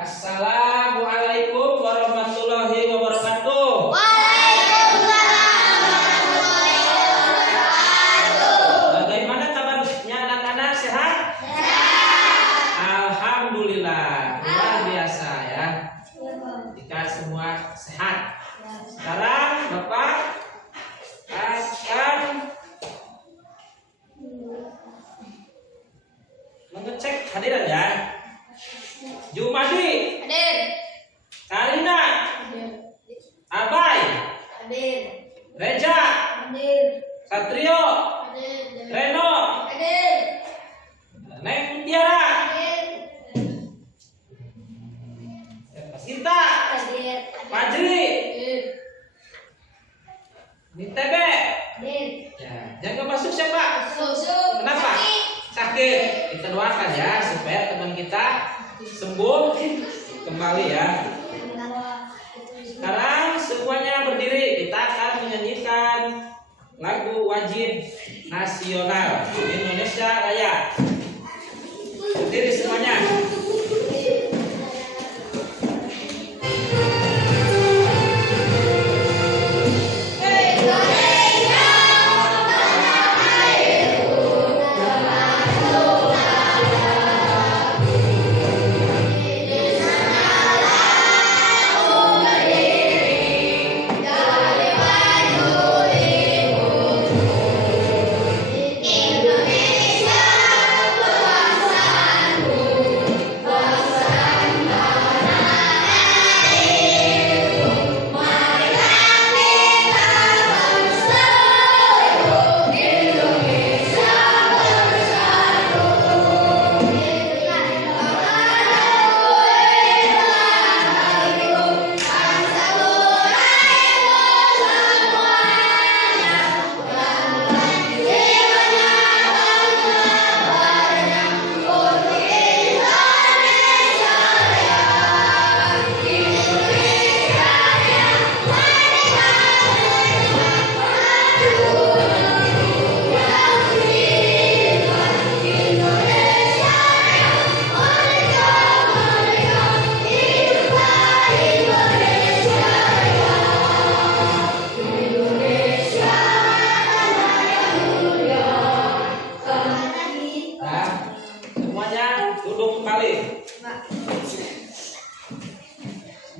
Assalamualaikum warahmatullahi wabarakatuh. Bagaimana kabarnya anak-anak, sehat? Alhamdulillah, luar biasa ya. Jika semua sehat. Sekarang Bapak akan mengecek hadiran ya. Jumadi Hadir. Karina Hadir. Abai Hadir. Reja Hadir. Satrio Hadir. Reno Hadir. Neng Mutiara Hadir. Sinta Hadir. Fajri Hadir. Nitebe Hadir. ya. Jangan masuk siapa? Susu. Kenapa? Sakit. Kita doakan ya supaya teman kita sembuh kembali ya. Sekarang semuanya berdiri. Kita akan menyanyikan lagu wajib nasional Indonesia Raya. Berdiri semuanya.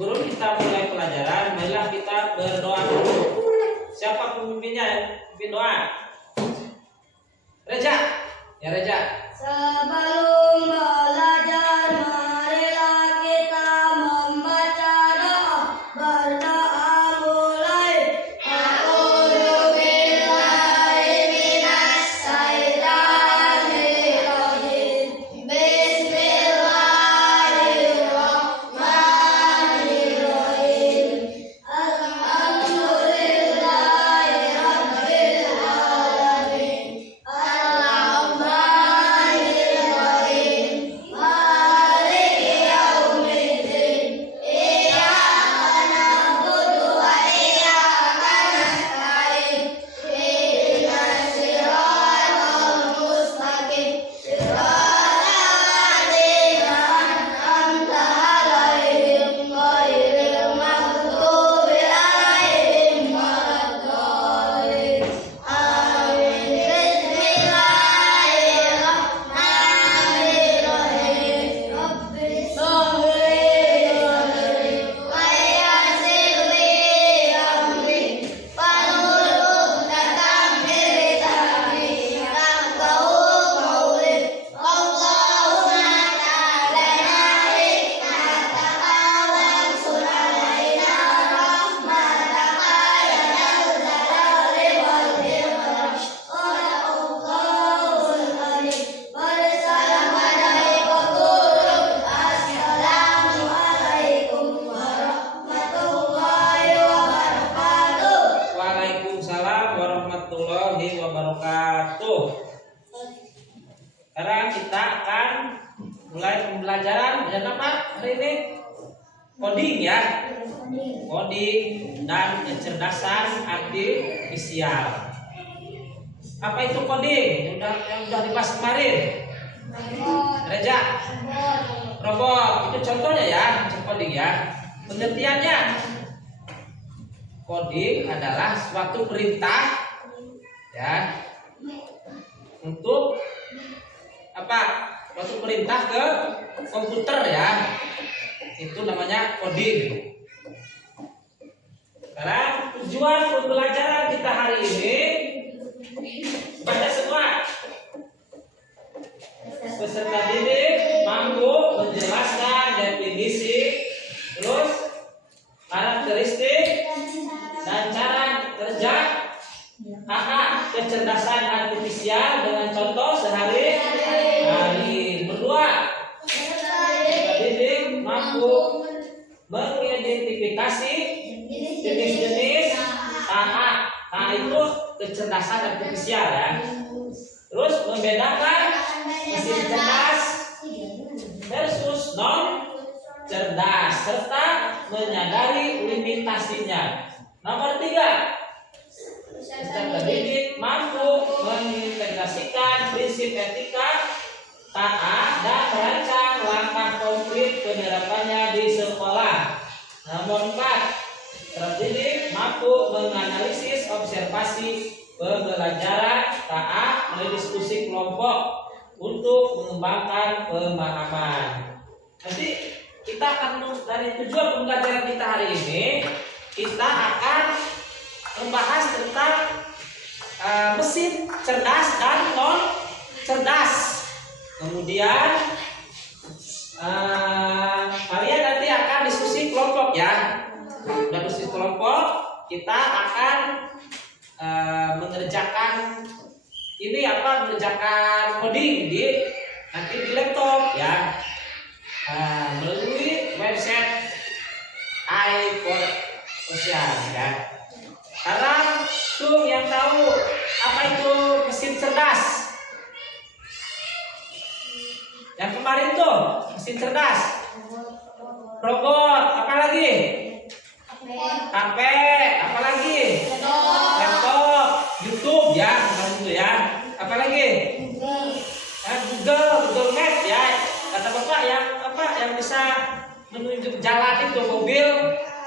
Sebelum kita mulai pelajaran, marilah kita berdoa dulu. Siapa pemimpinnya? Pimpin doa. Reja. Ya Reja. Sebelum belajar, marilah kita membaca doa. Berdoa mulai. A'udzu billahi minas syaitonir rajim. Bismillahirrahmanirrahim. Alhamdulillahirabbil alamin. Ar-Rahmanirrahim. Maliki yaumiddin. Iyyaka na'budu wa iyyaka nasta'in. Ihdinas siratal mustaqim. Siratal ladzina an'amta 'alaihim ghairil maghdubi 'alaihim waladdallin. Amin. Bismillahirrahmanirrahim. Rabbis sholli wa yassir li amri wahlul 'uqdatam min lisani yafqahu qawli. Allahumma ta'alana hikmataka wansur 'alaina rahmataka ya dzal jalali wal ikram. Sadaqallahul karim. Assalamualaikum warahmatullahi wabarakatuh. Waalaikumsalam warahmatullahi wabarakatuh. Sekarang kita akan mulai pembelajaran. Belajar apa hari ini? Coding ya. Coding dan kecerdasan artifisial. Apa itu coding? Yang udah dibahas kemarin. Reja. Robot. Itu contohnya ya, coding ya. Pengertiannya. Coding adalah suatu perintah ya untuk apa? Suatu perintah ke komputer ya. Itu namanya coding. Sekarang tujuan pembelajaran kita hari ini baca semua. Peserta didik mampu menjelaskan definisi, terus karakteristik dan cara kerja AA kecerdasan artifisial dengan contoh sehari-hari. Berdua, peserta didik mampu mengidentifikasi jenis-jenis AA. Nah itu kecerdasan artifisial ya. Terus membedakan mesin cerdas versus non cerdas serta menyadari limitasinya. Nomor 3, peserta didik mampu mengintegrasikan prinsip etika AA dan merancang langkah konkret penerapannya di sekolah. Nomor 4, peserta didik mampu menganalisis observasi pembelajaran AA melalui diskusi kelompok untuk mengembangkan pemahaman. Nanti kita akan dari tujuan pembelajaran kita hari ini, kita akan membahas tentang mesin cerdas dan non cerdas. Kemudian kalian nanti akan diskusi kelompok ya. Udah diskusi kelompok, kita akan mengerjakan ini apa? Mengerjakan coding nanti di laptop ya. Melalui website i4social ya. Sekarang tuh yang tahu apa itu mesin cerdas? Yang kemarin tuh mesin cerdas, robot, apa lagi? HP, apa lagi? Laptop, YouTube ya, kemarin itu ya. Apa lagi? Google Map ya. Kata bapak yang bisa menunjuk jalan itu mobil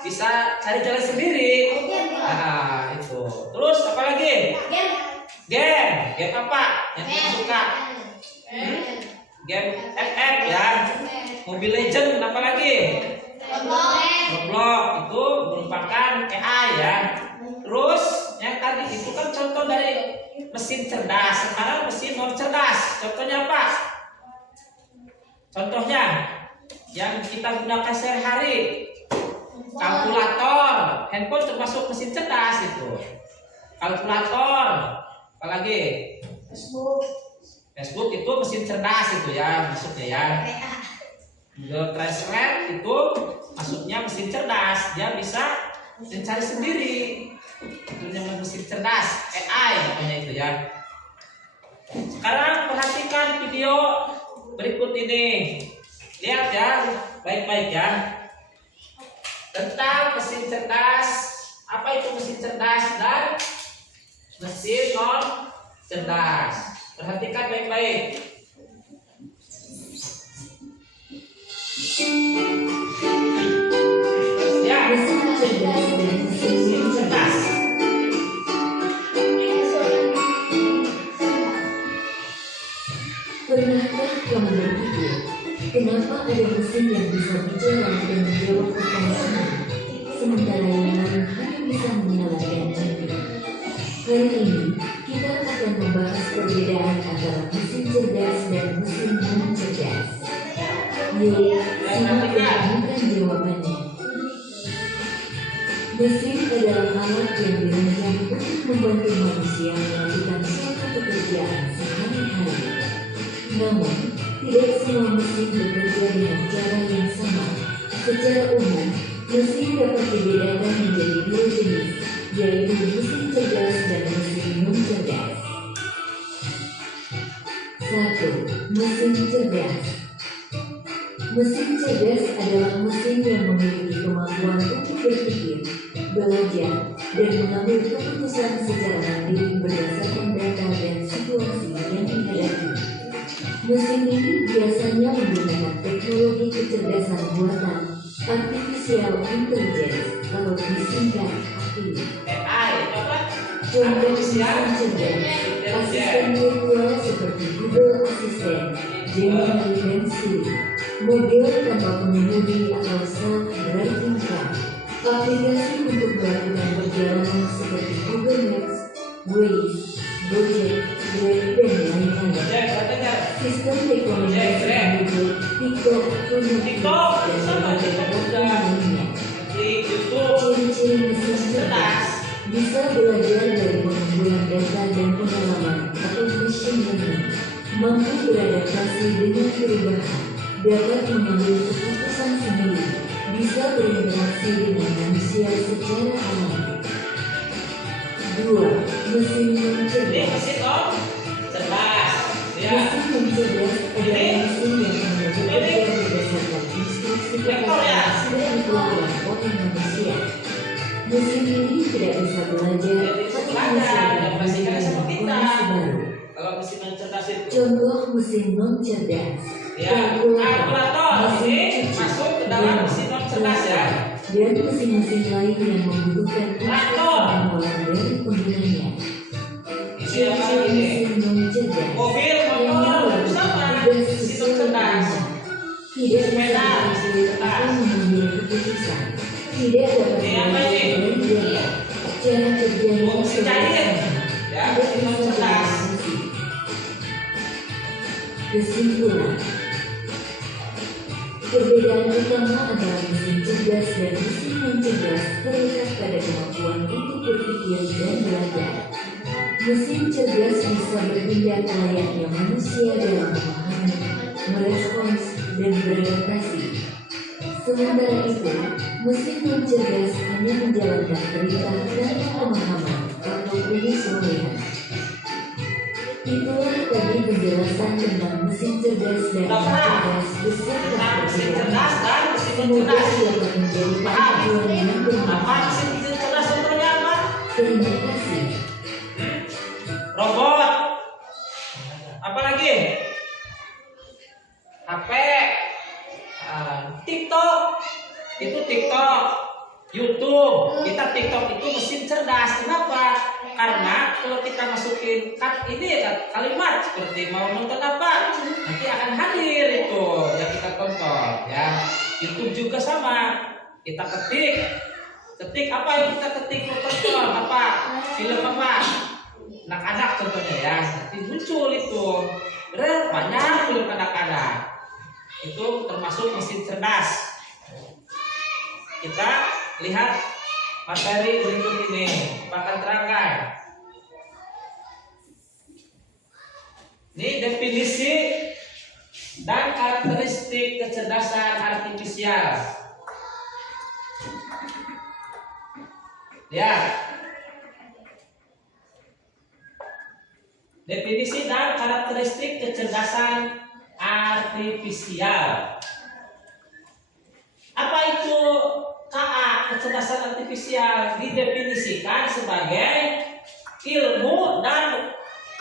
bisa cari jalan sendiri. Nah itu. Terus apa lagi? Game apa yang kita suka? Game FF ya. Mobile Legend apa lagi? Roblox itu merupakan AI ya. Terus yang tadi itu kan contoh dari mesin cerdas. Sekarang mesin non cerdas. Contohnya apa? Contohnya yang kita gunakan sehari-hari, kalkulator, handphone termasuk mesin cerdas itu. Kalkulator, apalagi Facebook itu mesin cerdas itu ya, maksudnya ya. Google Translate itu maksudnya mesin cerdas, dia bisa mencari sendiri. Itu namanya mesin cerdas, AI namanya itu ya. Sekarang perhatikan video berikut ini. Lihat ya, baik-baik ya. Tentang mesin cerdas, apa itu mesin cerdas dan mesin non cerdas. Perhatikan baik-baik. Ya, mesin cerdas dan mesin cerdas. Pernahkah kamu berpikir, kenapa ada mesin yang bisa bicara dan menjawab pertanyaan, sementara yang lain hanya bisa menyalakan api? Hari ini, kita akan membahas perbedaan antara mesin cerdas dan mesin non cerdas. Yuk, simak dan temukan jawabannya. Mesin adalah alat yang dirancang untuk membantu manusia melakukan suatu pekerjaan sehari-hari. Namun, tidak semua mesin bekerja dengan cara yang sama. Secara umum, mesin dapat dibedakan menjadi dua jenis, yaitu mesin cerdas dan mesin non cerdas. 1. Mesin cerdas. Mesin cerdas adalah mesin yang memiliki kemampuan untuk berpikir, belajar, dan mengambil keputusan secara mandiri berdasarkan data dan Mesin ini biasanya menggunakan teknologi kecerdasan buatan Artificial Intelligence atau disingkat AI. AI itu apa? Contoh Artificial mesin cerdas, Intelligence. asisten virtual seperti Google Assistant, Gemini dan Siri, mobil tanpa pengemudi atau self-driving car, aplikasi untuk melakukan perjalanan seperti Google Maps, Waze, Gojek, Grab, dan lain-lain. Jack, katanya. Sistem rekomendasi YouTube, TikTok, TikTok, dan sama berbagai TikTok platform juga. lainnya. Di YouTube. Ciri-ciri mesin cerdas Cerdas. bisa belajar dari pengumpulan data dan pengalaman atau machine learning, mampu beradaptasi dengan perubahan, dapat mengambil keputusan sendiri, bisa berinteraksi dengan manusia secara alami. 2. Mesin Ini mencerdas. mesin om cerdas. Ya. Mesin mencerdas adalah mesin yang hanya bekerja berdasarkan instruksi Rekor ya? dan kemampuan orang manusia. Mesin ini tidak bisa belajar Jadi bisa atau belajar, menyesuaikan dan pasti kan sama diri kita. dengan kondisi baru. Kalau mesin yang cerdas itu. Contoh mesin non cerdas. Ya, kalkulator ini masuk ke dalam mesin non cerdas ya. Dan mesin-mesin lain yang membutuhkan Traktor. kemampuan dari penggunanya. Ini apa lagi nih? Mesin non cerdas. Mobil, Yang motor, membuat sama tugas mesin non sesuai cerdas. dengan tidak Sepeda, bisa atau mengambil keputusan. Tidak dapat Ini apa belajar ini? dari data. Cara kerjanya Oh, mesin cair. Ya, tidak mesin non bisa cerdas. berfungsi. Kesimpulan, perbedaan utama antara mesin cerdas dan mesin non cerdas terletak pada kemampuan untuk berpikir dan belajar. Mesin cerdas bisa bertindak layaknya manusia dalam memahami, merespons, dan beradaptasi. Sementara itu, mesin non cerdas hanya menjalankan perintah tanpa pemahaman atau penyesuaian. Itulah tadi penjelasan tentang mesin cerdas dan non cerdas beserta Tentang mesin perbedaan. cerdas dan mesin non Semoga cerdas. dapat menjadi pengetahuan yang Apa bermanfaat. mesin cerdas contohnya apa? Terima kasih. Robot. Apa lagi? HP. TikTok. Itu TikTok. YouTube. Kita TikTok itu mesin cerdas. Kenapa? Karena kalau kita masukin kalimat seperti mau nonton apa, nanti akan hadir itu yang kita tonton ya. YouTube juga sama. Kita ketik apa yang kita ketik mau tonton apa, film apa, anak-anak contohnya ya, nanti muncul itu. Banyak film anak-anak. Itu termasuk mesin cerdas. Kita lihat materi berikut ini, akan terangkan. Ini definisi dan karakteristik kecerdasan artifisial. Ya. Definisi dan karakteristik kecerdasan artifisial. Apa itu KA, kecerdasan artifisial? Didefinisikan sebagai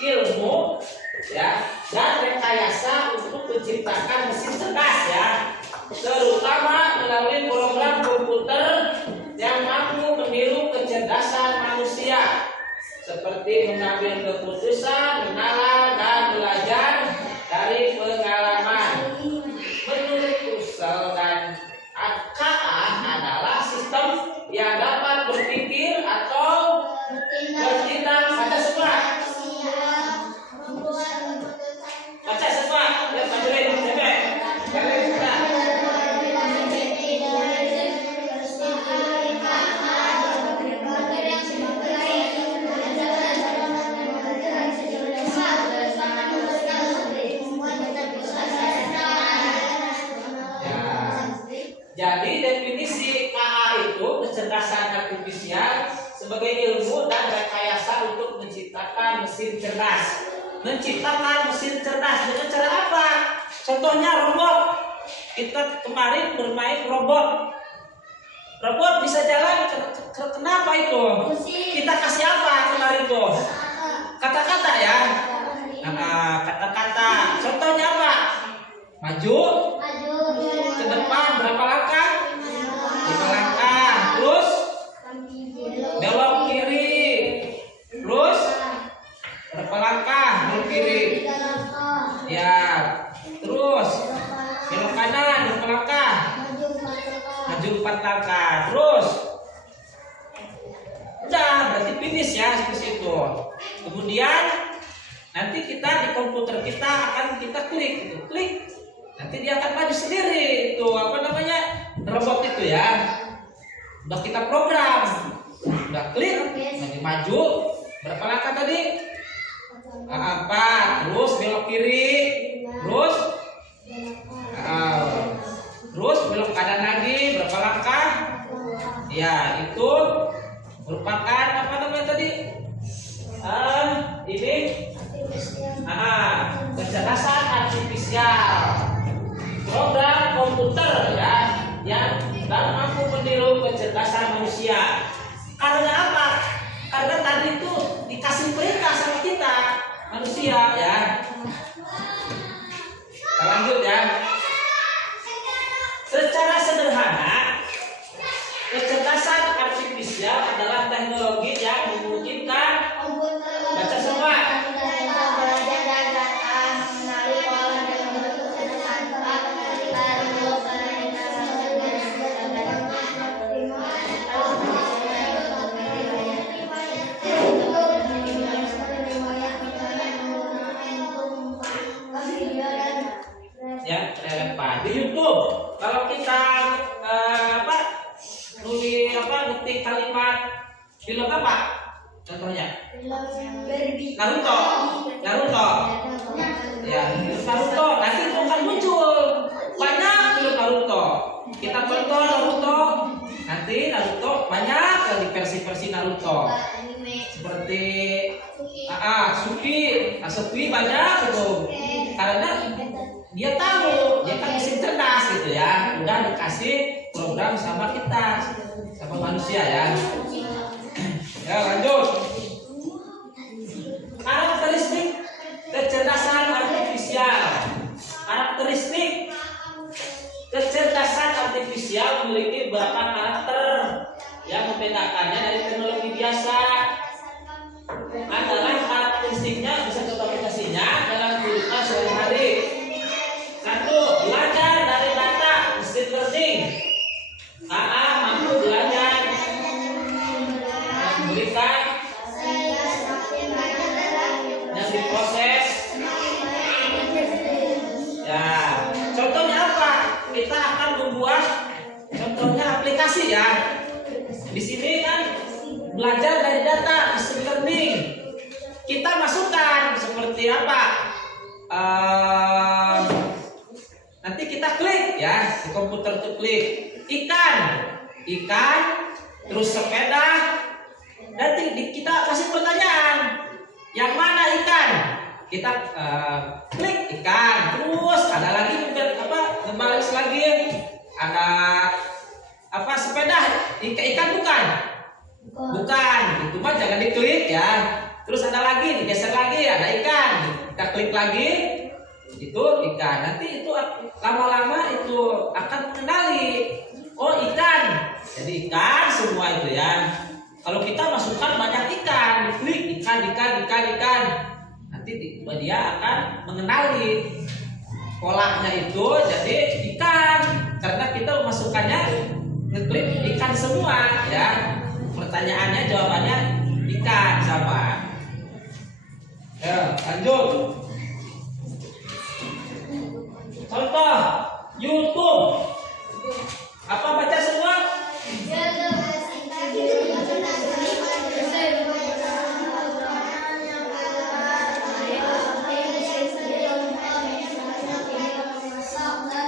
ilmu ya dan rekayasa untuk menciptakan mesin cerdas ya, terutama melalui program komputer yang mampu meniru kecerdasan manusia seperti mengambil keputusan, menalar dan belajar dari pengalaman. Menurut Husserl dan KA adalah sistem yang dapat berpikir atau bertindak pada semua. Baca semua, lihat materi, Jadi definisi KA itu kecerdasan artifisial sebagai ilmu dan rekayasa untuk menciptakan mesin cerdas. Menciptakan mesin cerdas dengan cara apa? Contohnya robot. Kita kemarin bermain robot. Robot bisa jalan. Kenapa itu? Kita kasih apa kemarin tuh? Kata-kata ya. Kata-kata. Contohnya apa? Maju ke depan berapa langkah? 5 langkah. Terus belok kiri. Terus berapa langkah? Belok kiri. Ya. Terus belok kanan berapa langkah? Maju 4 langkah. Terus udah, berarti finish ya seperti itu. Kemudian nanti kita di komputer kita akan kita klik gitu. Klik. Nanti dia akan maju sendiri. Itu apa namanya? Robot itu ya. Udah kita program. Udah klik, nanti maju berapa langkah tadi? 4. Terus belok kiri. Terus belok kanan lagi berapa langkah? Ya, itu merupakan apa namanya tadi? Ini kecerdasan artifisial, program komputer ya yang mampu meniru kecerdasan manusia. Karena apa? Karena tadi itu dikasih perintah sama kita manusia ya. Kita lanjut ya. Secara sederhana, kecerdasan artifisial adalah teknologi yang memungkinkan baca semua. Ya, relevan di YouTube. Kalau kita ngetik kalimat film apa? Contohnya Naruto. Ya, Naruto. Nanti itu akan muncul banyak film Naruto. Kita tonton Naruto. Nanti Naruto banyak dari versi-versi Naruto. Seperti Suki banyak itu. Karena dia tahu, dia kan mesin cerdas gitu ya. Udah dikasih program sama kita, sama manusia ya. Ya, lanjut. Karakteristik kecerdasan artifisial. Karakteristik kecerdasan artifisial memiliki beberapa karakter yang membedakannya dari teknologi biasa. Adalah karakteristiknya bisa kita aplikasinya dalam kehidupan sehari-hari. 1. Belajar dari data, machine learning. Mampu belajar dan memberikan yang diproses. Ya, contohnya apa? Kita akan membuat contohnya aplikasi ya. Di sini kan belajar dari data, machine learning. Kita masukkan seperti apa? Nanti kita klik ya di komputer tuh klik ikan, terus sepeda. Nanti kita kasih pertanyaan, yang mana ikan? Kita klik ikan, terus ada lagi ngebales lagi, ada sepeda, ikan bukan, itu mah jangan diklik ya. Terus ada lagi, digeser lagi, ada ikan, kita klik lagi. Itu ikan, nanti itu lama-lama itu akan mengenali, oh ikan, jadi ikan semua itu ya. Kalau kita masukkan banyak ikan, klik ikan, nanti dia akan mengenali polanya itu jadi ikan, karena kita memasukkannya ngeklik ikan semua ya. Pertanyaannya jawabannya ikan sama. Ya, lanjut. Contoh YouTube. Apa baca semua?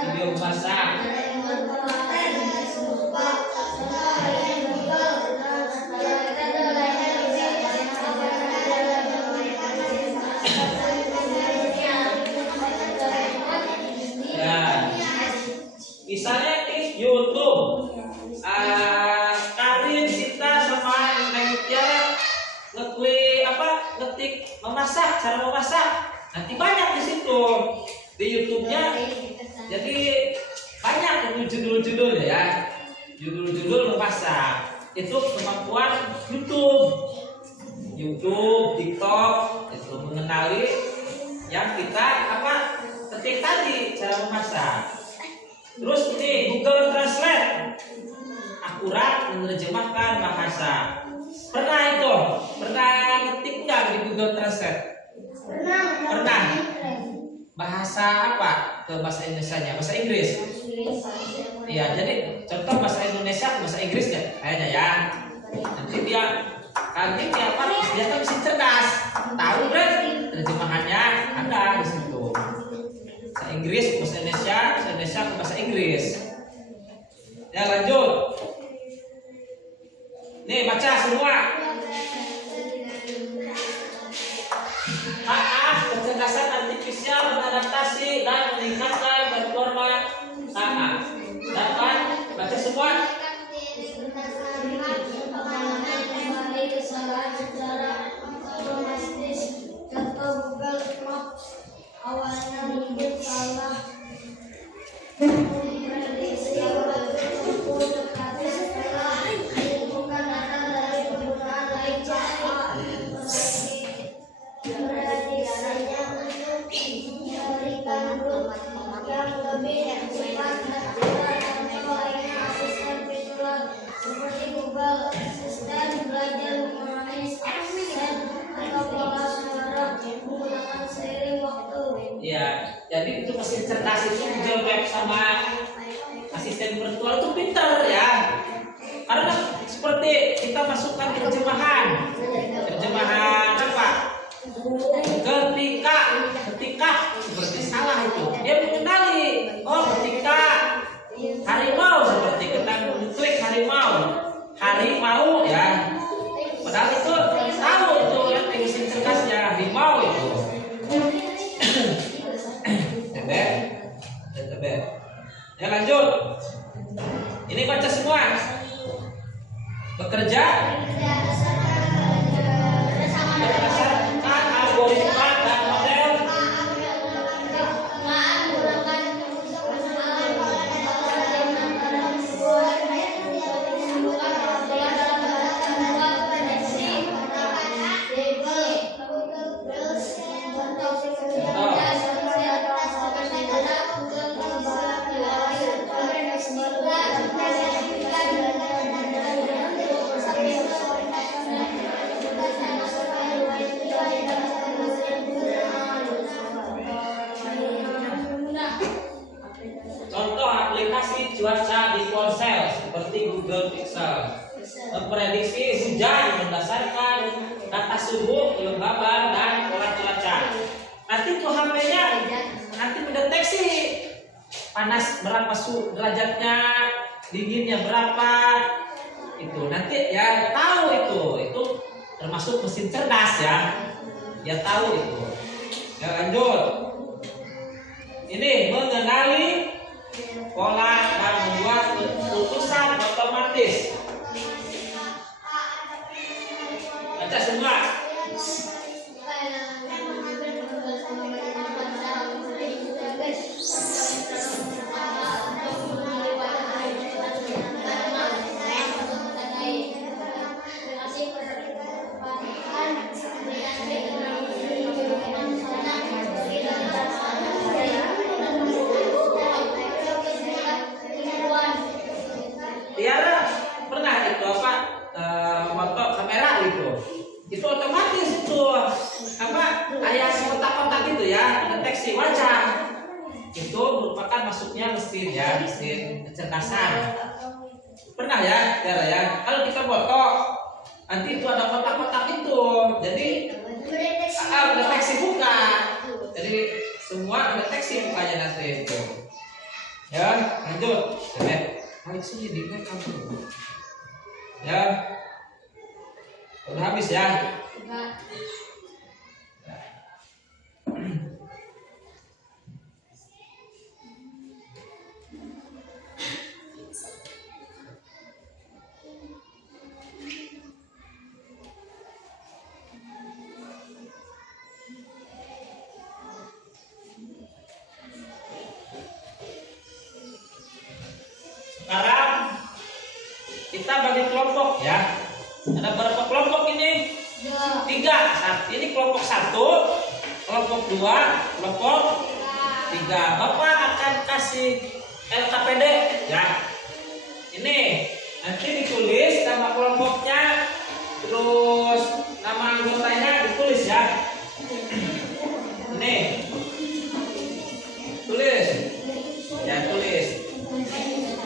Video masak. Misalnya di YouTube, Karin, Sita, sama Nengnya ngetik cara memasak. Nanti banyak di situ di YouTube-nya. Jadi banyak judul-judul ya, judul-judul bahasa. Itu kemampuan YouTube, TikTok itu mengenali yang kita ketik tadi cara memasak. Terus ini Google Translate akurat menerjemahkan bahasa. Pernah ngetik nggak di Google Translate? Pernah. Bahasa apa ke bahasa Indonesianya? Bahasa Inggris. Iya, jadi contoh bahasa Indonesia ke bahasa Inggris ya, kayaknya ya. Nanti dia kan mesin cerdas, tahu berarti terjemahannya ada di situ. Bahasa Inggris ke bahasa Indonesia, bahasa Indonesia ke bahasa Inggris. Ya lanjut. Nih baca semua. Kecerdasan artifisial beradaptasi dan meningkatkan performa. Dapat baca semua. Awalnya mungkin salah. Seperti Google Assistant belajar memahami aksen atau pola suara menggunakan seiring waktu. Ya, jadi itu mesin cerdas itu Google Web sama asisten virtual itu pintar ya. Karena seperti kita masukkan terjemahan apa? Ketika seperti salah itu dia mengenali. Oh, ketika harimau seperti kita klik harimau ya. Padahal itu tahu itu ya mesin cerdasnya harimau itu. Tebet. Ya lanjut. Ini baca semua. Bekerja berdasarkan algoritma dan model. Contoh aplikasi cuaca di ponsel seperti Google Pixel memprediksi hujan berdasarkan data suhu, kelembaban, dan pola cuaca. Nanti tuh HP-nya nanti mendeteksi panas berapa derajatnya, dinginnya berapa, itu nanti ya tahu itu termasuk mesin cerdas ya, dia tahu itu. Ya lanjut. Ini mengenali pola dan membuat keputusan otomatis. Baca semua. Tiara pernah itu foto kamera itu otomatis itu kayak kotak-kotak gitu ya, deteksi wajah. Itu merupakan masuknya mesin ya, mesin kecerdasan. Pernah ya Tiara ya, kalau kita foto nanti itu ada kotak-kotak itu, jadi mendeteksi muka, jadi semua mendeteksi mukanya nanti itu. Ya lanjut. Kali sini di kamu. Ya. Udah habis ya? bagi kelompok ya. Ada berapa kelompok ini? 3. Ini kelompok 1, kelompok 2, kelompok 3. Bapak akan kasih LKPD ya. Ini nanti ditulis nama kelompoknya, terus nama anggotanya ditulis ya. Ini tulis ya, tulis.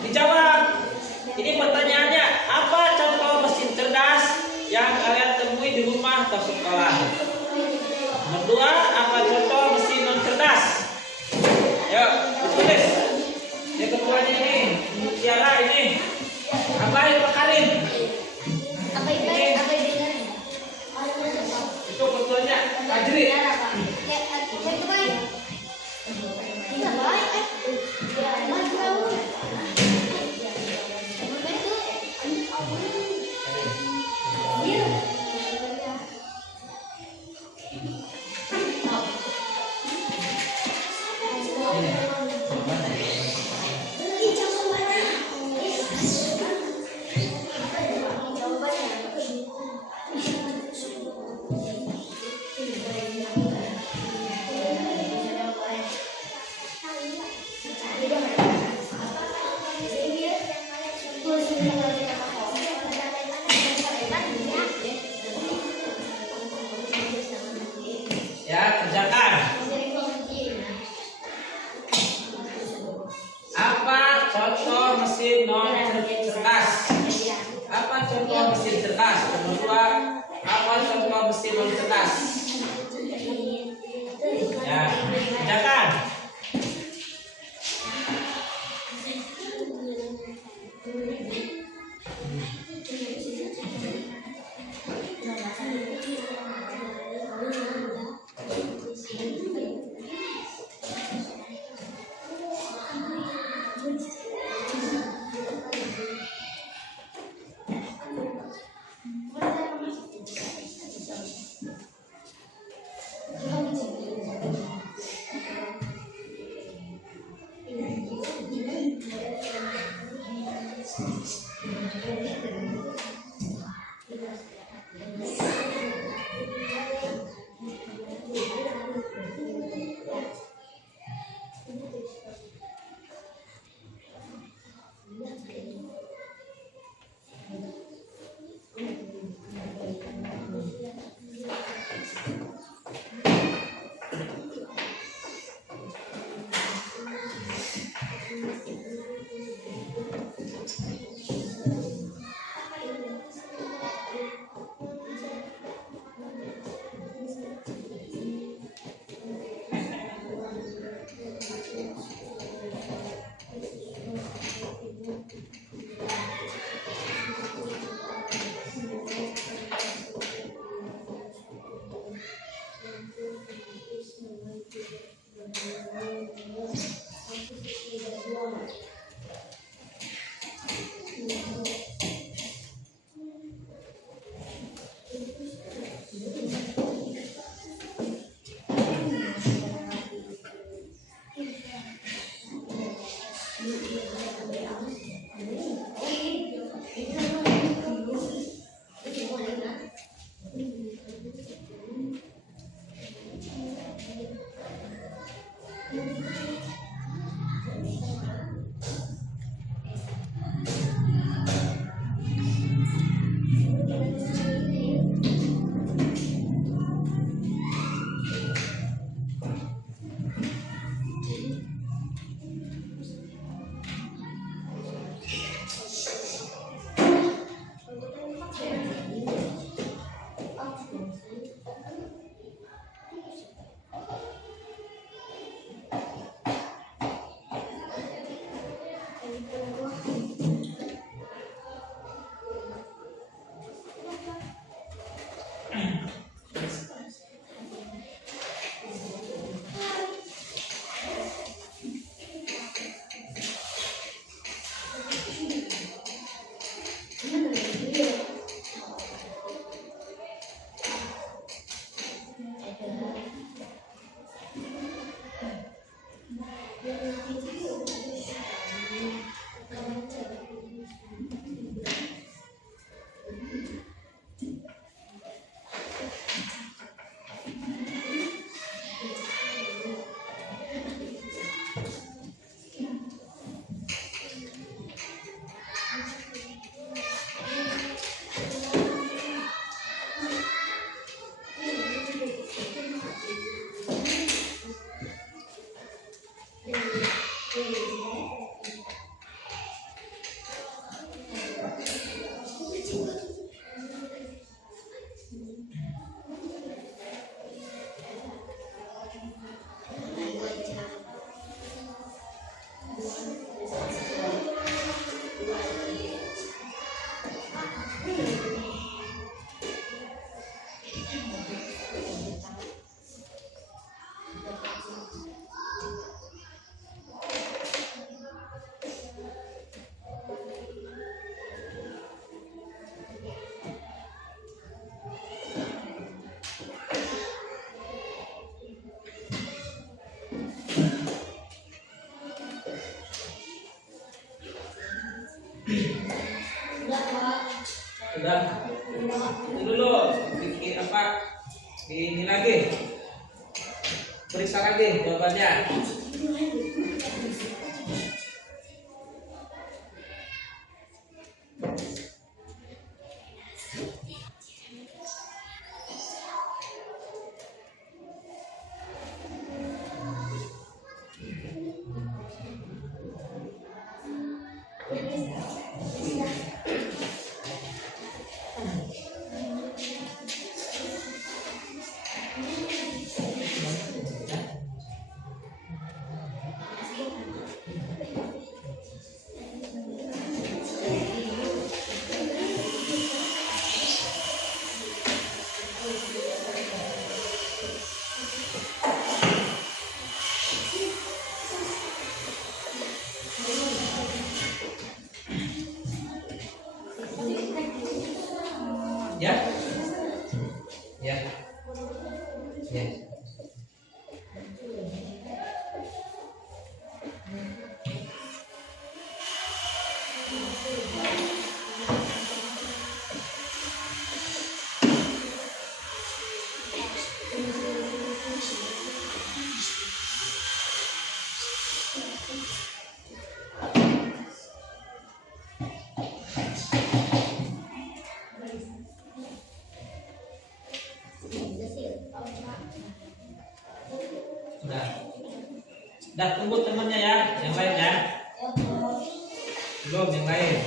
Dijawab. Ini pertanyaannya, apa contoh mesin cerdas yang kalian temui di rumah atau sekolah? Nomor 2, apa contoh mesin non cerdas? Yuk, ditulis. Yang ketuanya ini, Tiara ini. Apa itu Karin? Apa itu? Apa itu? Itu ketuanya Fajri. Ya, kerjakan. Apa contoh mesin non cerdas? Apa contoh mesin cerdas? Nomor 2, apa contoh mesin non cerdas? Ya, kerjakan. Udah. Ini dulu. Bikin apa? Ini lagi. Periksa lagi jawabannya. Ya, ya, ya. Udah. Udah tunggu temennya ya, yang lain ya. Belum yang lain.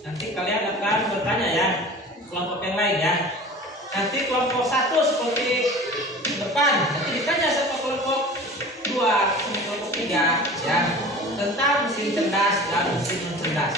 Nanti kalian akan bertanya ya, kelompok yang lain ya. Nanti kelompok 1 seperti depan, nanti ditanya sama kelompok 2 sama kelompok 3 ya, tentang mesin cerdas dan mesin non cerdas.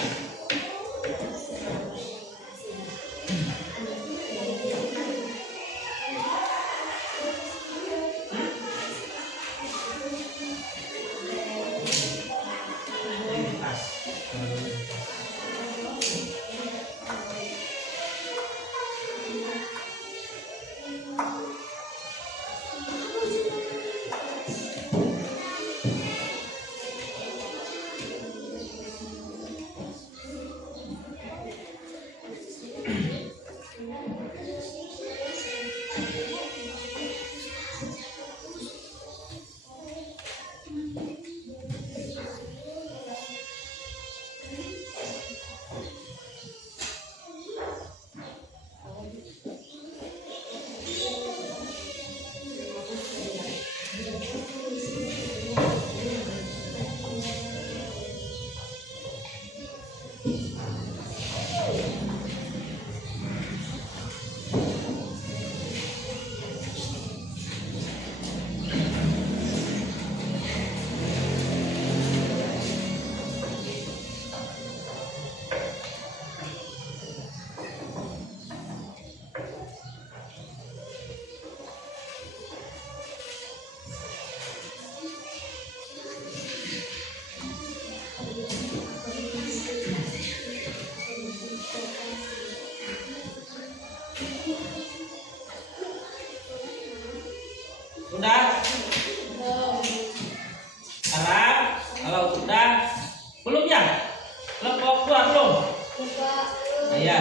Udah? Sekarang kalau udah belum ya? Kelompok 2 belum? Nah, ya.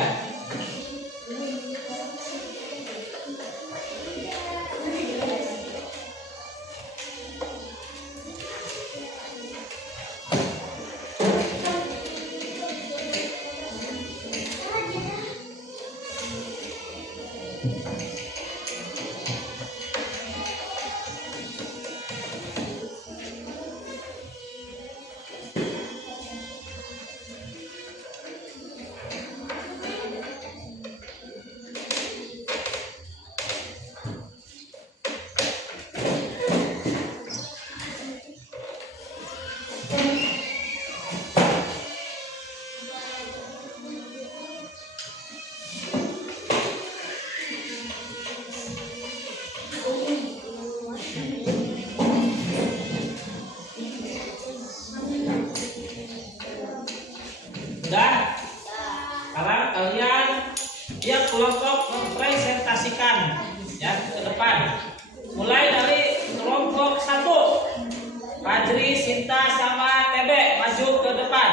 Adri, Sinta, sama Tebe maju ke depan.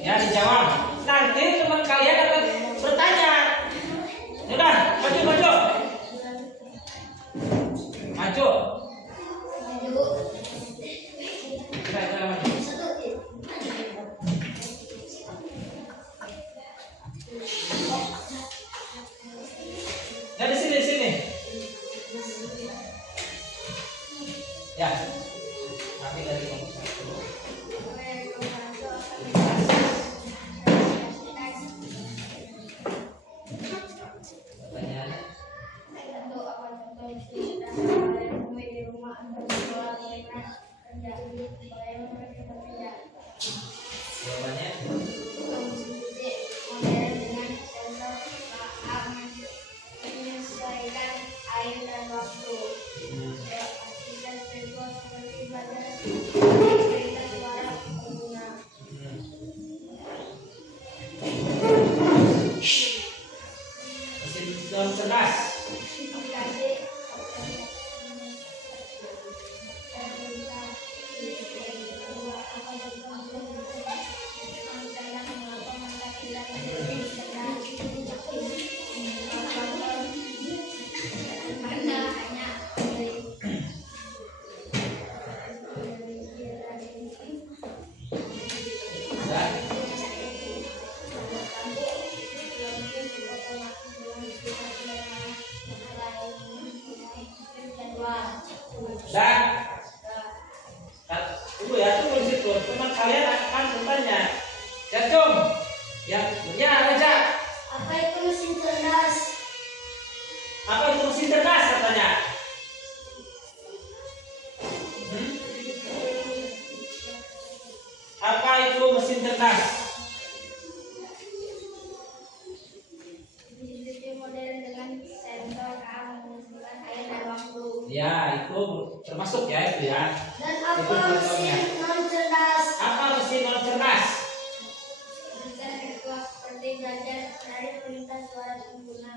Ya, dijawab. Nanti teman kalian akan bertanya. Udah, maju. Maju. Kira-kira maju. Ya, di sini. Ya. Kami dari kelompok 1. Pertanyaannya? Jawabannya? Menyesuaikan air dan waktu. Asisten virtual seperti belajar cerita suara pengguna. Mesin cerdas. Dan tunggu ya, tunggu di situ. Teman kalian akan bertanya. Jacung, ya Raja. Apa itu mesin cerdas? Apa itu mesin cerdas katanya? Apa itu mesin cerdas? Sistem modern dengan sensor menyesuaikan air dan waktu. Ya, itu termasuk ya itu ya. Dan Itu apa contohnya. mesin non cerdas? Apa mesin non cerdas? Asisten virtual seperti belajar dari perintah suara pengguna.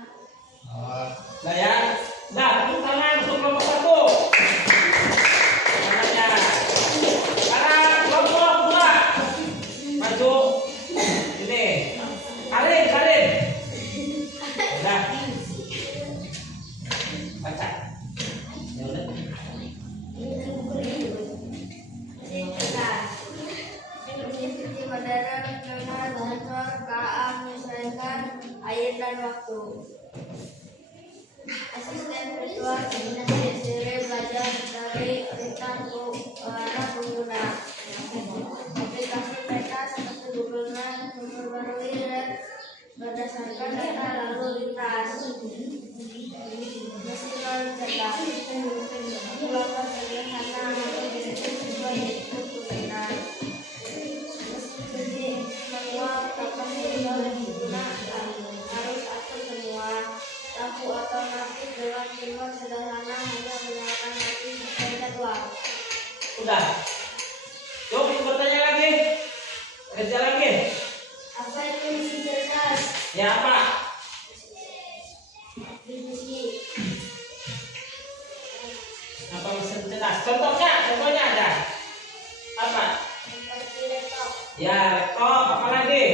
Nah ya, tepuk tangan untuk kelompok 1. Tangannya. Sekarang kelompok 2. Maju. Ini. Karin. Udah. Baca. Ya udah. Mesin cerdas. Sistem modern dengan sensor KA menyesuaikan air dan waktu. Asisten virtual sendiri belajar dari perintah suara pengguna. Aplikasi peta seperti Google Maps memperbarui dan berdasarkan data lalu lintas. Mesin non cerdas melakukan sederhana untuk sesuai kebutuhan. Mesin cuci manual tanpa sensor pengguna harus atur semua. Lampu otomatis dengan remote sederhana hanya menyalakan mati sesuai jadwal. Udah. Yuk, bertanya lagi. Kerja lagi. Apa itu mesin cerdas? Ya apa? Diskusi. Apa mesin cerdas? Contohnya ada. Apa? Seperti laptop. Ya, laptop. Apa lagi?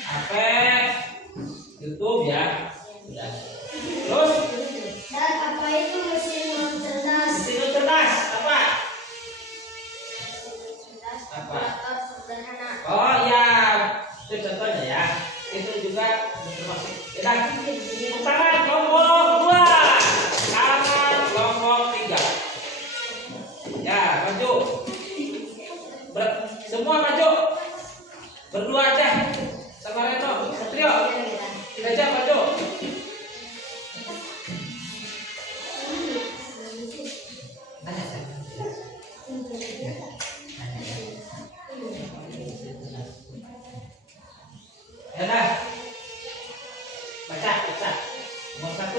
HP. YouTube ya. Udah. Terus Dan apa itu mesin non cerdas? mesin non cerdas apa? Cerdas Apa? kalkulator sederhana. Oh ya, itu contohnya ya. Itu juga termasuk. Ya, tangan kelompok 2. Tangan kelompok 3. Ya, maju. Semua maju. Berdua aja. Sama Reto, Satrio. Kita aja maju. Ya dah. Baca. Nomor 1.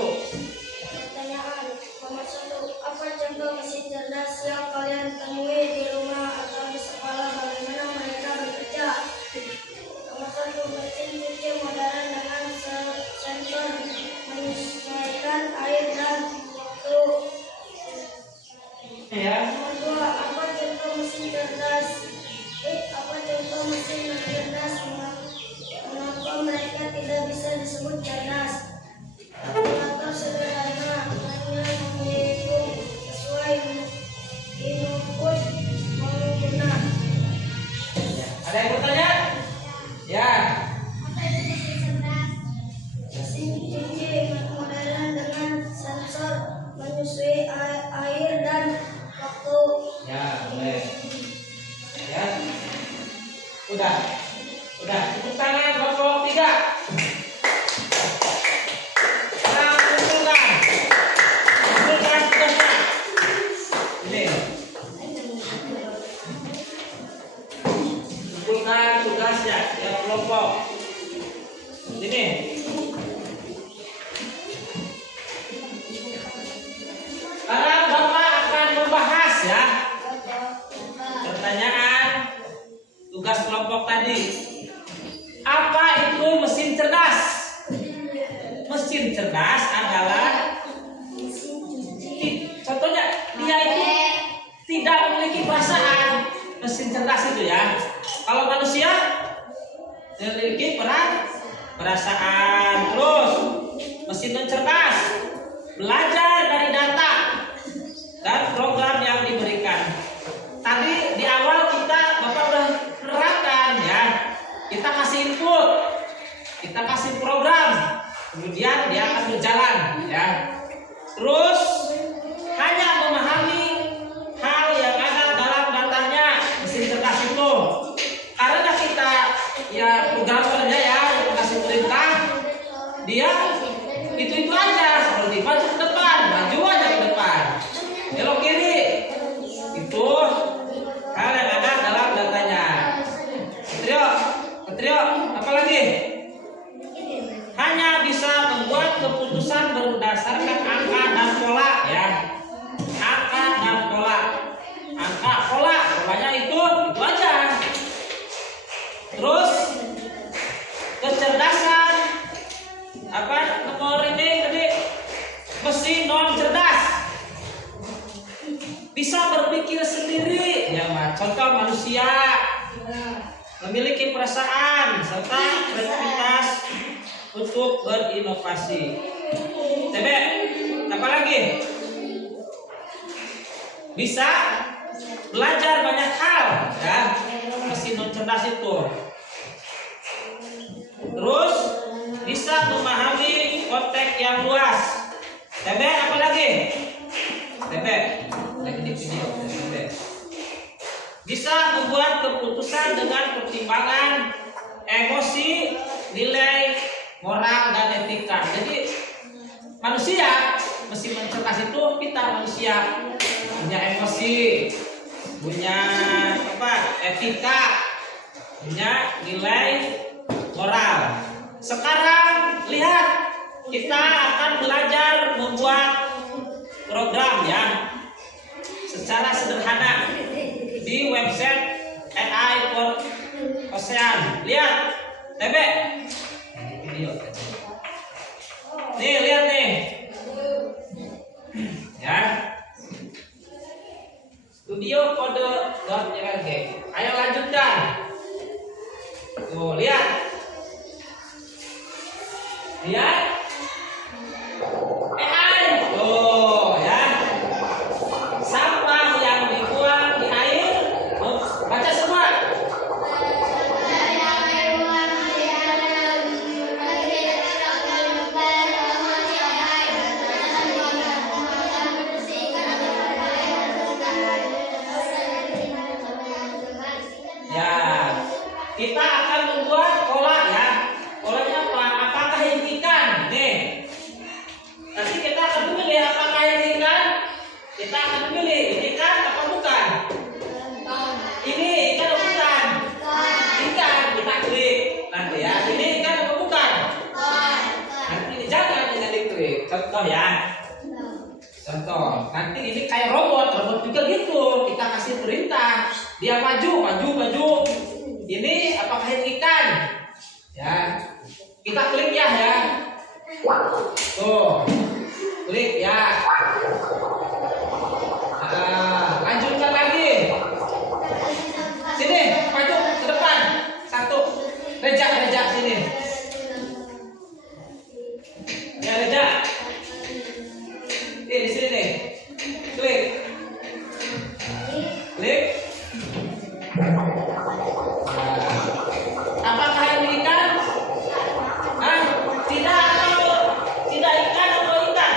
Pertanyaan nomor 1. Apa contoh mesin cerdas yang kalian temui di rumah atau di sekolah? Bagaimana mereka bekerja? Nomor 1. Mesin cuci modern dengan sensor menyesuaikan air dan waktu. Ya. Nomor 2, apa contoh mesin cerdas? Apa contoh mesin yang cerdas? Mengapa mereka tidak bisa disebut cerdas? Kalkulator sederhana hanya menghitung sesuai input pengguna. Ada yang bertanya? Ya. Mesin cuci modern dengan sensor menyusui air dan waktu. Ya, boleh. Ya. Udah. Tepuk tangan kelompok 3. Sekarang kumpulkan tugasnya. Ini. Kumpulkan tugasnya ya kelompok. Ini. Sekarang Bapak akan membahas ya pertanyaan tugas kelompok tadi. Apa itu mesin cerdas? Mesin cerdas adalah contohnya dia itu tidak memiliki perasaan. Mesin cerdas itu ya. Kalau manusia memiliki perasaan. Terus mesin non cerdas belajar dari data dan program yang diberikan. Tadi di awal Bapak udah menerangkan ya. Kita kasih input, kita kasih program, kemudian dia akan berjalan ya. Terus hanya memahami hal yang ada dalam datanya mesin cerdas itu. Karena kita ya programmernya ya yang kasih perintah, dia itu aja seperti maju ke depan, maju aja ke depan, belok kiri. Itu hal yang ada dalam datanya. Trio, apa lagi? Hanya bisa membuat keputusan berdasarkan angka dan pola ya. Angka dan pola. Polanya itu aja. Terus kecerdasan apa nomor ini tadi mesin non cerdas bisa berpikir sendiri ya, contoh manusia memiliki perasaan serta kreativitas untuk berinovasi. TB, apa lagi? Bisa belajar banyak hal ya, mesin non cerdas itu. Terus bisa memahami konteks yang luas. TB, apa lagi? TB, lagi di video. TB. Bisa membuat keputusan dengan pertimbangan emosi, nilai, moral, dan etika. Jadi manusia, mesin cerdas itu kita manusia punya emosi, punya etika, punya nilai, moral. Sekarang lihat, kita akan belajar membuat program ya secara sederhana di website AI for Ocean. Lihat, TB. Video. Nih, lihat nih. Ya. Studio kode.jpg. Ayo lanjutkan. Tuh, lihat. Lihat. AI. Tuh, ya. Sampah yang dibuang di air. Baca semua. Ya, kita akan membuat pola ya. Polanya apa? Apakah ini ikan? Nih. Nanti kita akan memilih apakah ini ikan. Kita akan memilih ini ikan apa bukan. Ini ikan atau bukan? Ikan. Kita klik nanti ya. Ini ikan atau bukan? Nanti ini jangan diklik. Contoh ya. Contoh. Nanti ini kayak robot juga gitu. Kita kasih perintah. Dia maju. Ini apakah ini ikan? Ya. Kita klik ya. Tuh. Klik ya. Nah. Nih di sini nih. Klik. Klik. Apakah ini ikan? Hah? Tidak atau tidak ikan atau ikan?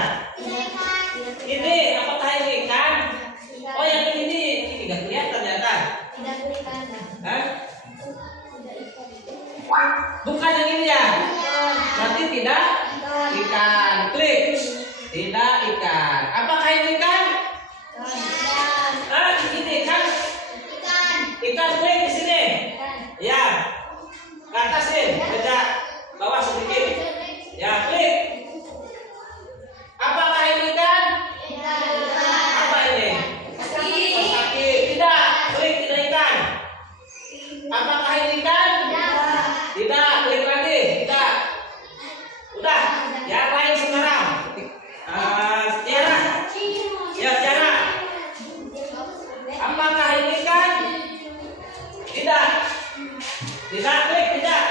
Ini apakah ini ikan? Oh yang ini nggak kelihatan ternyata. Hah? Bukan yang ini ya? Berarti tidak ikan. Klik. Tidak ikan. Apakah ini ikan? Ah, ini ikan. Ikan klik di sini. Ya. Ke atasin, kerja bawah sedikit. Ya, klik. Apakah ini ikan? Apa ini? Kaki. Tidak. Klik tidak ikan. Apakah ini ikan? Tidak. Klik lagi. Tidak. Udah. Yang lain sekarang. Tiara. Ya, Tiara. Apakah ini ikan? Tidak. Tidak. Klik tidak.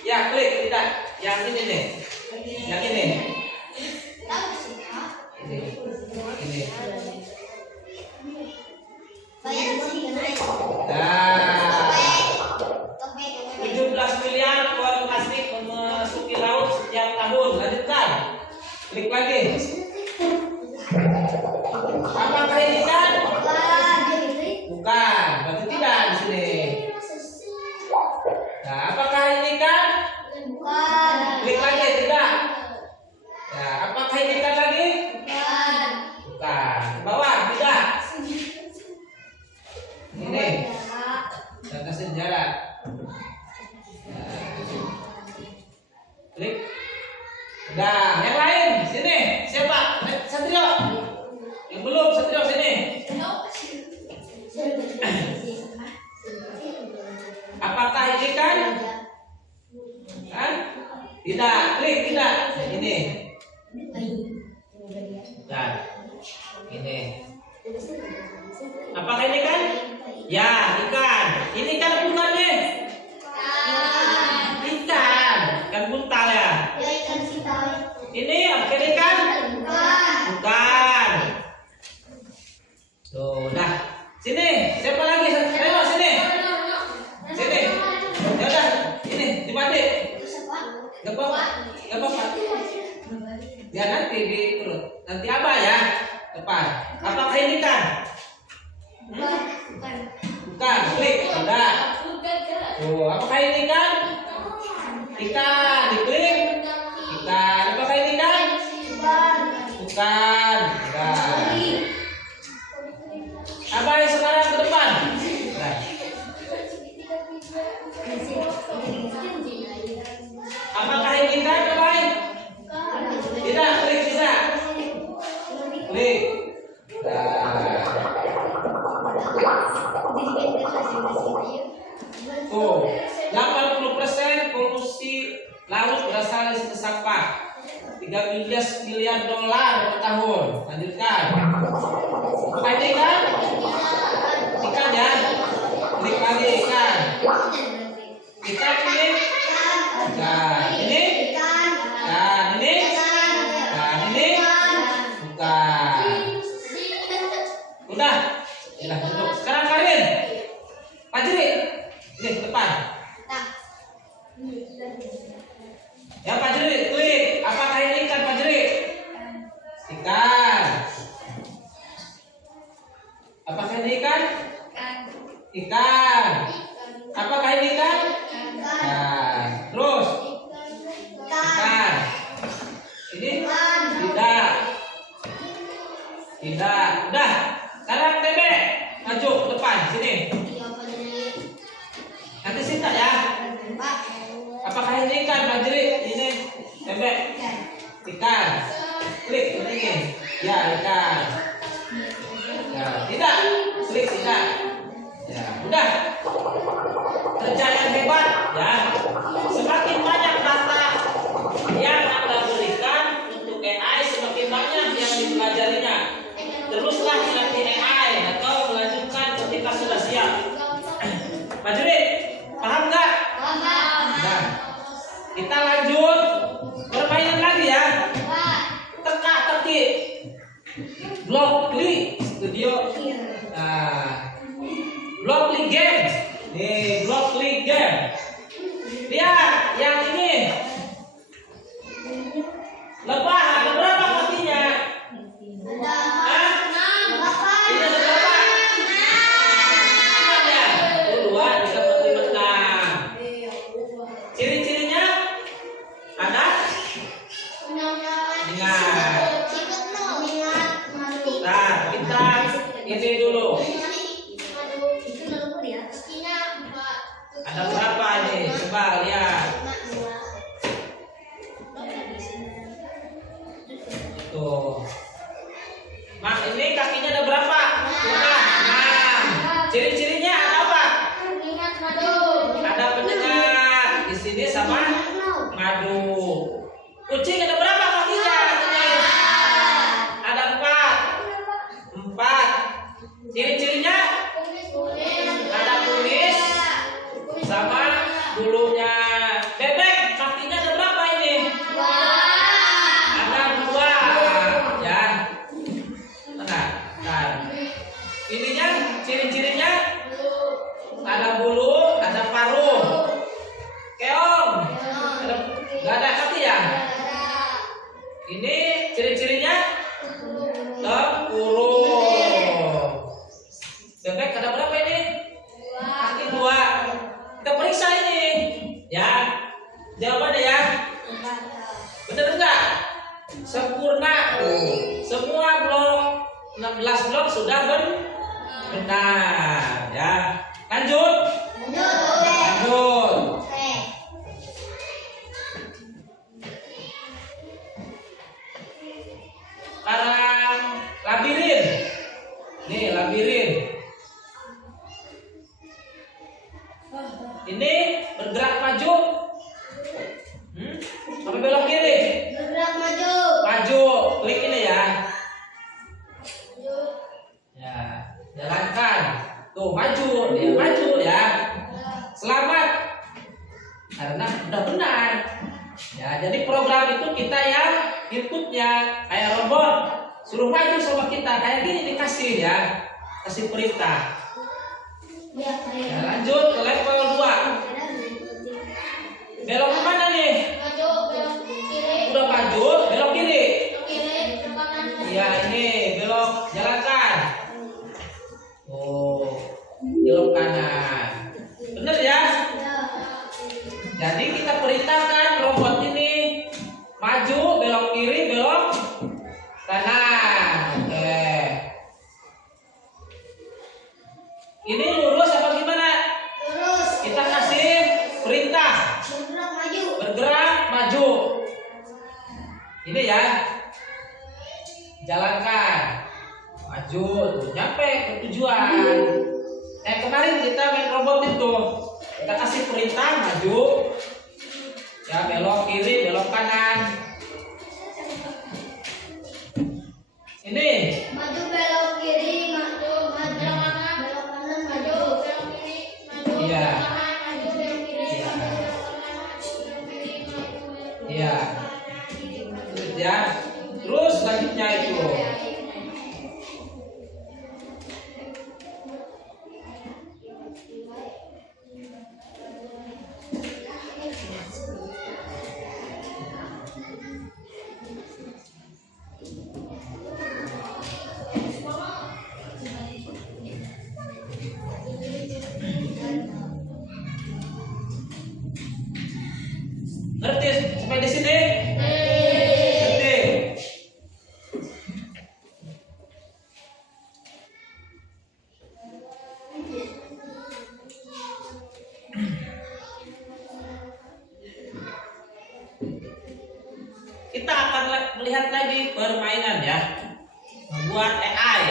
Ya, klik tidak. Yang ini nih. Yang ini. Ini. Nah, 17 miliar ton plastik memasuki laut setiap tahun. Lanjutkan. Klik lagi. Apakah ini ikan? Bukan. Berarti tidak di sini. Nah, apakah ini ikan? Klik lagi. Tidak. Nah, apakah ini ikan lagi? Bukan. Bawah. Tidak. Ini. Dan kasih jarak. Klik. Nah, yang lain sini. Siapa? Satrio. Yang belum Satrio sini. Apakah ini ikan? Hah? Tidak. Klik tidak. Ini. Dan ini. Apakah ini ikan? Ya, ikan. Ini ikan bukan nih? Ikan. Ikan buntal ya. Ini apa ikan? Bukan. Tuh, dah. Sini, siapa lagi? Ayo sini. Sini. Ya udah, ini dimati. Gak apa-apa. Ya nanti di perut. Nanti apa ya? Depan. Apakah ini ikan? Bukan. Klik. Udah. Tuh, apakah ini ikan? Ikan. Diklik. Ikan. Apakah ini ikan? Bukan. Udah. Apa yang sekarang ke depan? Nah. Apakah ini ikan? Apa? Tidak. Klik tidak. Klik. Tuh, 80% polusi laut berasal dari sampah. 13 miliar dolar per tahun. Lanjutkan. Apa ini ikan? Ikan ya. Klik lagi ikan. Ikan ini. Nah, ini. Dan ini. Dan ini. Bukan. Udah. Udah duduk. Sekarang Karin. Fajri. Ini depan. Ya Fajri, klik. Apakah ini ikan Fajri? Ikan. Apakah ini ikan? Ikan. Apakah ini ikan? Ikan. Terus. Ikan. Ini? Tidak. Tidak. Udah. Sekarang Tebe. Maju ke depan. Sini. Nanti Sinta ya. Apakah ini ikan Fajri? Ini. Tebe. Ikan. Klik ini. Ya ikan. Ya, tidak. Klik tidak. Ya, udah. Kerja yang hebat ya. Semakin banyak data yang Anda berikan untuk AI, semakin banyak yang dipelajarinya. Teruslah melatih AI atau melanjutkan ketika sudah siap. Pak Juri, paham nggak? Nah, kita lanjut permainan lagi ya. Teka-teki. Blockly Studio. Nah, Blockly Game. Nih, Blockly Game. Lihat yang ini. Lebah, ada berapa kakinya? Hah? Ini ada berapa? Ada. 2, 3, 4, 5, 6. Ciri-cirinya ada? Ingat. Nah, kita ini dulu. Ada berapa ini? Coba lihat. Tuh. Mak, ini kakinya ada berapa? Nah, ciri-cirinya ada apa? Ada penyengat. Di sini sama ngadu. Kucing ada berapa kakinya? Ada 4. Ciri-cirinya ada kumis sama bulunya. Bebek kakinya ada berapa ini? Ada 2 ya. Nah, ininya ciri-cirinya ada bulu, ada paruh. Keong nggak ada kaki ya? Ini ciri-cirinya tempurung. Bebek ada berapa ini? Kaki 2. Kita periksa ini ya. Jawabannya ya. Benar enggak? Sempurna. Semua blok 16 blok sudah benar ya. Lanjut. Sekarang labirin. Nih, labirin. Ini bergerak maju. Sampai belok kiri. Maju. Klik ini ya. Ya, jalankan. Tuh, maju. Dia maju ya. Selamat. Karena udah benar. Ya, jadi program itu kita yang inputnya kayak robot. Suruh maju sama kita. Kayak gini dikasih ya. Kasih perintah. Ya, lanjut ke level 2. Belok kemana nih? Udah maju, belok kiri. Iya, ini belok, jalankan. Oh, belok kanan. Bener ya? Jadi kita perintahkan robot ini maju, belok kiri, belok kanan. Oke. Ini lurus apa gimana? Kita kasih perintah. Bergerak maju. Ini ya. Jalankan. Maju tuh, nyampe ke tujuan. Kemarin kita main robot itu. Kita kasih perintah maju. Ya, belok kiri, belok kanan. Ini Maju belok kiri, maju kanan, belok kanan, maju belok kiri, maju Iya. belok kanan, maju belok kiri, Iya. maju belok kanan, maju belok kiri, maju belok Iya. kanan. Terus ya. Terus selanjutnya itu. Ngerti sampai di sini? Ngerti. Kita akan melihat lagi permainan ya. Membuat AI.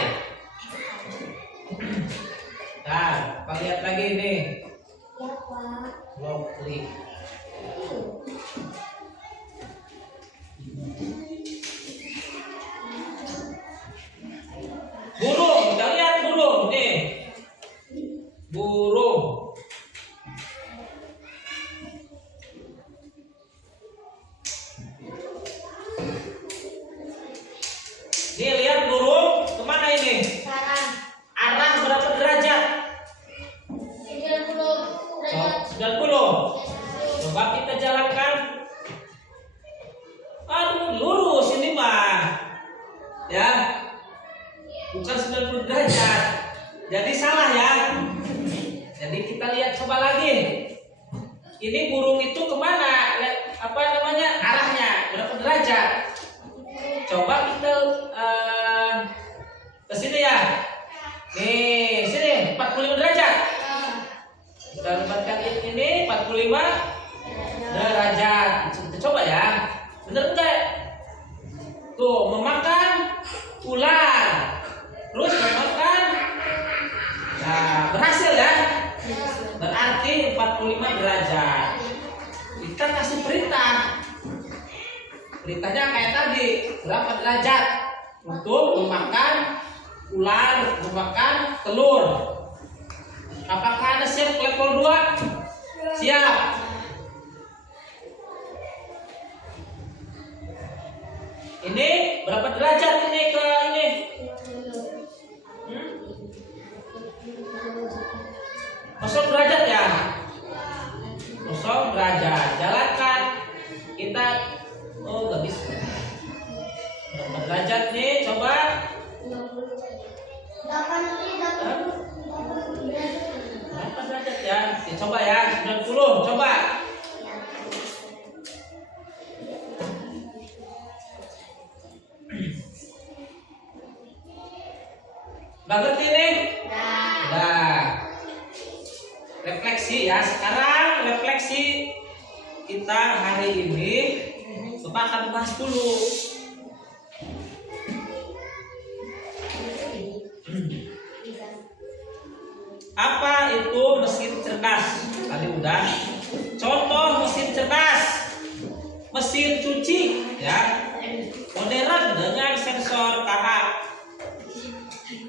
Nah, kita lihat lagi nih. Block klik. Burung, kita lihat burung nih. Burung. Nih lihat burung. kemana ini? Sekarang Arah berapa derajat? 90 derajat. 90. Coba kita jalankan. Aduh, lurus ini mah. Ya. Bukan 90 derajat. Jadi salah ya. Jadi kita lihat coba lagi. Ini burung itu kemana? Apa namanya? Arahnya berapa derajat? Coba kita ke sini ya. Nih, sini 45 derajat. Kita tempatkan ini 45 derajat. Kita coba ya. Bener enggak? Tuh, memakan ular. Terus memakan. Nah, berhasil ya. Berarti 45 derajat. Kita kasih perintah. Perintahnya kayak tadi, berapa derajat untuk memakan ular, memakan telur. Apakah Anda siap ke level 2? Siap. Ini berapa derajat ini ke ini? Hmm? 0 derajat ya? 0 derajat. Jalankan. Kita nggak bisa. Berapa derajat nih? Coba. 80 Berapa derajat ya? Coba ya, 90. Coba. Udah ngerti nih? Udah. Refleksi ya. Sekarang refleksi kita hari ini Bapak akan bahas dulu. Apa itu mesin cerdas? Tadi udah. Contoh mesin cerdas. Mesin cuci ya. Modern dengan sensor KA.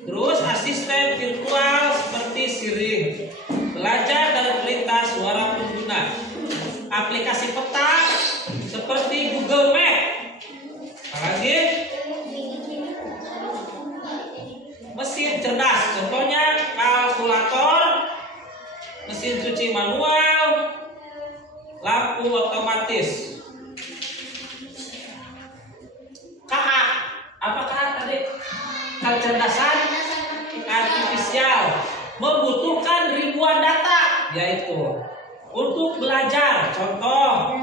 Terus asisten virtual seperti Siri. Belajar dari perintah suara pengguna. Aplikasi peta seperti Google Map. Apalagi mesin cerdas, contohnya kalkulator, mesin cuci manual, lampu otomatis. KA, apakah tadi? Kecerdasan artifisial membutuhkan ribuan data, yaitu untuk belajar. Contoh,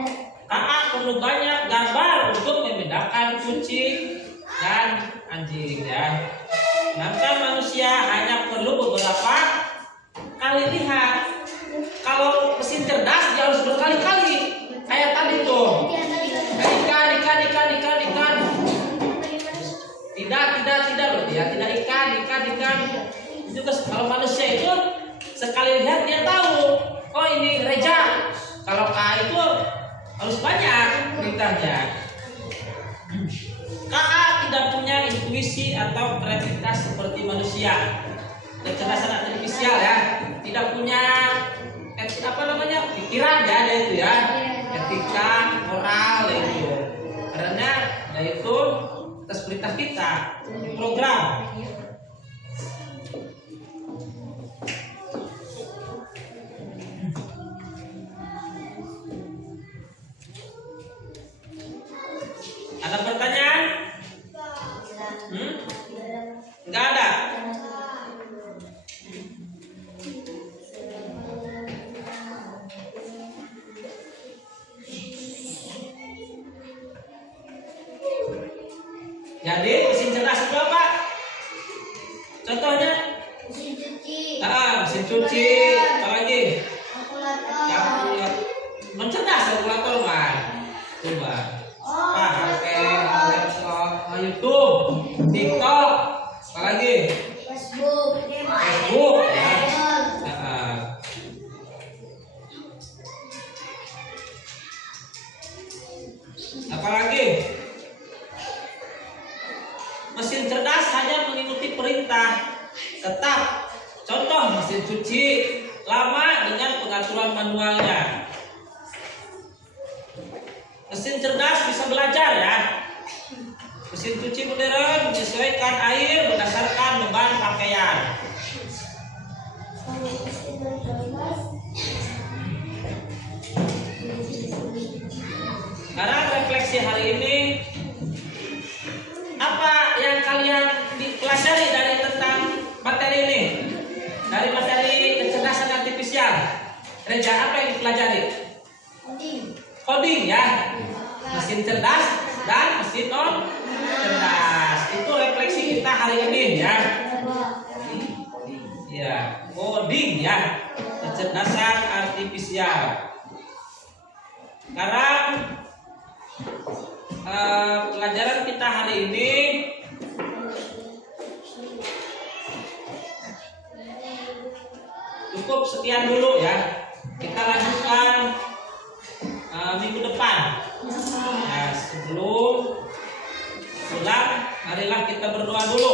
KA perlu banyak gambar untuk membedakan kucing dan anjing ya. Sedangkan manusia hanya perlu beberapa kali lihat. Kalau mesin cerdas dia harus berkali-kali. Kayak tadi tuh. Ikan. Tidak loh dia. Tidak ikan. Juga kalau manusia itu sekali lihat dia tahu. Oh ini Reja. Kalau K itu harus banyak perintahnya. KA tidak punya intuisi atau kreativitas seperti manusia. Kecerdasan artifisial ya, tidak punya pikiran ya, yaitu ya, etika, moral yaitu. Karena yaitu atas perintah kita, program. Ada pertanyaan? Enggak ada. Jadi mesin cerdas itu apa? Contohnya? Mesin cuci. Mesin cuci. Apa lagi? Kalkulator. Mencerdas kalkulator kan? Coba. HP, laptop, YouTube, TikTok, apa lagi? Facebook ya. Apa lagi? Mesin cerdas hanya mengikuti perintah tetap. Contoh mesin cuci lama dengan pengaturan manualnya. Mesin cerdas bisa belajar ya. Mesin cuci modern menyesuaikan air berdasarkan Sekarang refleksi hari ini, apa yang kalian dipelajari dari tentang materi ini? Dari materi kecerdasan artifisial, Reja, apa yang dipelajari? Coding ya, mesin cerdas dan mesin non cerdas. Itu refleksi kita hari ini ya. Ya, coding ya, kecerdasan artifisial. Sekarang pelajaran kita hari ini cukup sekian dulu ya. Kita lanjutkan minggu depan. Nah, sebelum pulang, marilah kita berdoa dulu.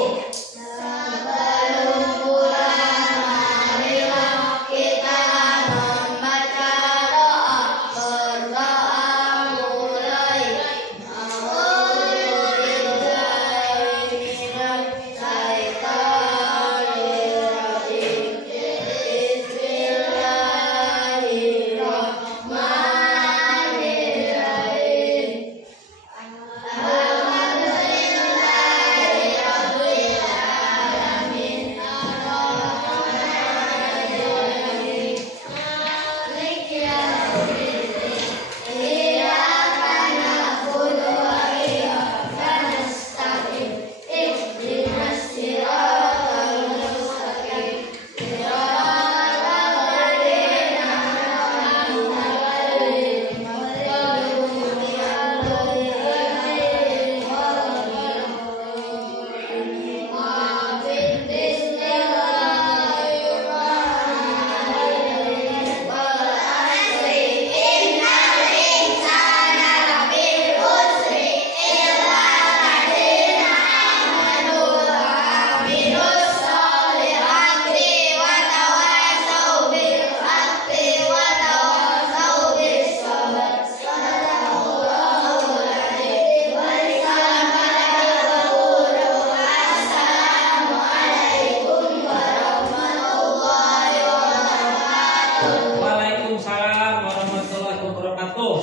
Waalaikumsalam warahmatullahi wabarakatuh.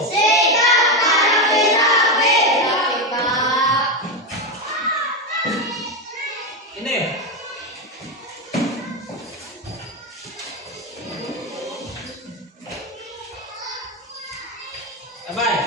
Ini bye.